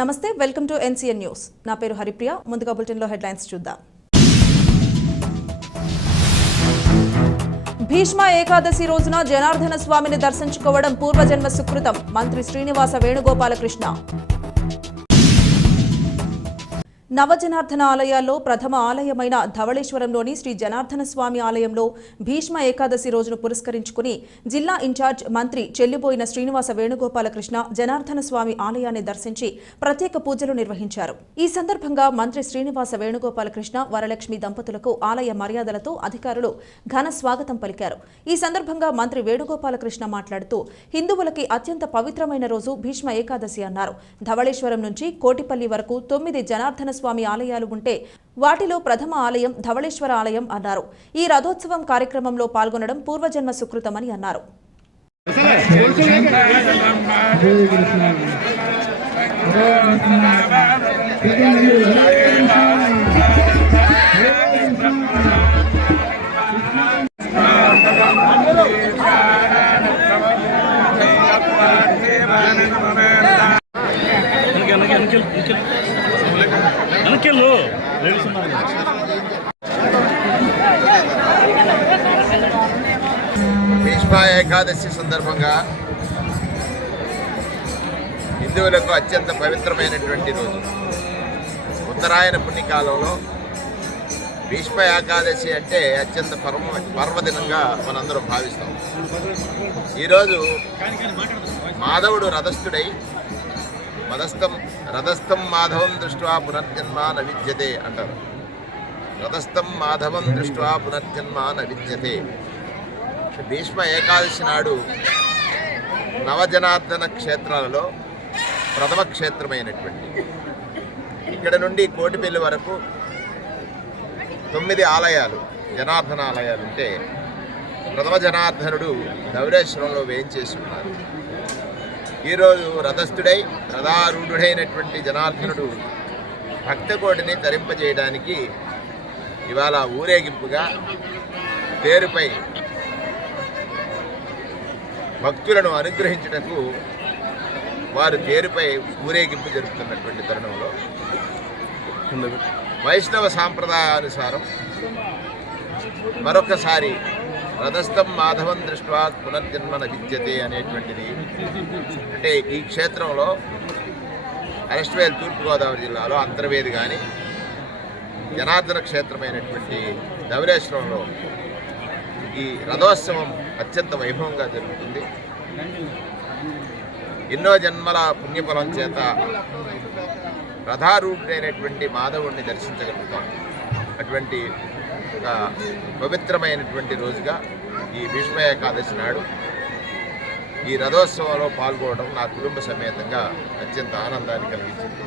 నమస్తే welcome to NCN news నా పేరు హరిప్రియ ముందుగా బులెటిన్ లో హెడ్లైన్స్ చూద్దాం భీష్మ ఏకాదశి రోజున జనార్దన స్వామిని దర్శించుకోవడం పూర్వజన్మ సుకృతం మంత్రి శ్రీనివాస వేణుగోపాలకృష్ణ నవజనార్దన ఆలయాల్లో ప్రథమ ఆలయమైన ధవళేశ్వరంలోని శ్రీ జనార్దన స్వామి ఆలయంలో భీష్మ ఏకాదశి రోజును పురస్కరించుకుని జిల్లా ఇన్ఛార్జ్ మంత్రి చెల్లిబోయిన శ్రీనివాస వేణుగోపాలకృష్ణ జనార్దన స్వామి ఆలయాన్ని దర్శించి ప్రత్యేక పూజలు నిర్వహించారు. ఈ సందర్భంగా మంత్రి శ్రీనివాస వేణుగోపాలకృష్ణ వరలక్ష్మి దంపతులకు ఆలయ మర్యాదలతో అధికారులు ఘన స్వాగతం పలికారు. ఈ సందర్భంగా మంత్రి వేణుగోపాలకృష్ణ మాట్లాడుతూ హిందువులకి అత్యంత పవిత్రమైన రోజు భీష్మ ఏకాదశి అన్నారు. ధవళేశ్వరం నుంచి కోటిపల్లి వరకు 9 జనార్దన స్వామి ఆలయాలు ఉంటే వాటిలో ప్రథమ ఆలయం ధవళేశ్వర ఆలయం అన్నారు. ఈ రథోత్సవం కార్యక్రమంలో పాల్గొనడం పూర్వజన్మ సుకృతమని అన్నారు. భీష్మ ఏకాదశి సందర్భంగా హిందువులకు అత్యంత పవిత్రమైనటువంటి రోజు. ఉత్తరాయణ పుణ్యకాలంలో భీష్మ ఏకాదశి అంటే అత్యంత పర్వదినంగా మనందరం భావిస్తాం. ఈరోజు మాధవుడు రథస్థుడై రథస్థం మాధవం దృష్ట్వా పునర్జన్మ న విద్యతే అంటారు. రథస్థం మాధవం దృష్ట్వా పునర్జన్మ న విద్యతే. భీష్మ ఏకాదశి నాడు నవజనార్దన క్షేత్రాలలో ప్రథమ క్షేత్రమైనటువంటి ఇక్కడ నుండి కోటిపల్లి వరకు 9 ఆలయాలు జనార్దన ఆలయాలు ఉంటే ప్రథమ జనార్దనుడు ధవళేశ్వరంలో వేయించేసి ఉన్నారు. ఈరోజు రథస్థుడై రథారూఢుడైనటువంటి జనార్దనుడు భక్తకోటిని తరింపజేయడానికి ఇవాళ ఊరేగింపుగా తేరుపై భక్తులను అనుగ్రహించుటకు వారు తేరుపై ఊరేగింపు జరుపుతున్నటువంటి తరుణంలో వైష్ణవ సాంప్రదాయానుసారం మరొకసారి రథస్థం మాధవం దృష్ట్వా పునర్జన్మ న విద్యతే అనేటువంటిది అంటే ఈ క్షేత్రంలో అరెస్ట్వేల్ తూర్పుగోదావరి జిల్లాలో అంతర్వేది కానీ జనార్దన క్షేత్రమైనటువంటి ధవళేశ్వరంలో ఈ రథోత్సవం అత్యంత వైభవంగా జరుగుతుంది. ఎన్నో జన్మల పుణ్యఫలం చేత రథారూఢుడైనటువంటి మాధవుడిని దర్శించగలుగుతాం. అటువంటి ఒక పవిత్రమైనటువంటి రోజుగా ఈ భీష్మ ఏకాదశి నాడు ఈ రథోత్సవంలో పాల్గొనడం నా కుటుంబ సమేతంగా అత్యంత ఆనందాన్ని కలిగించింది.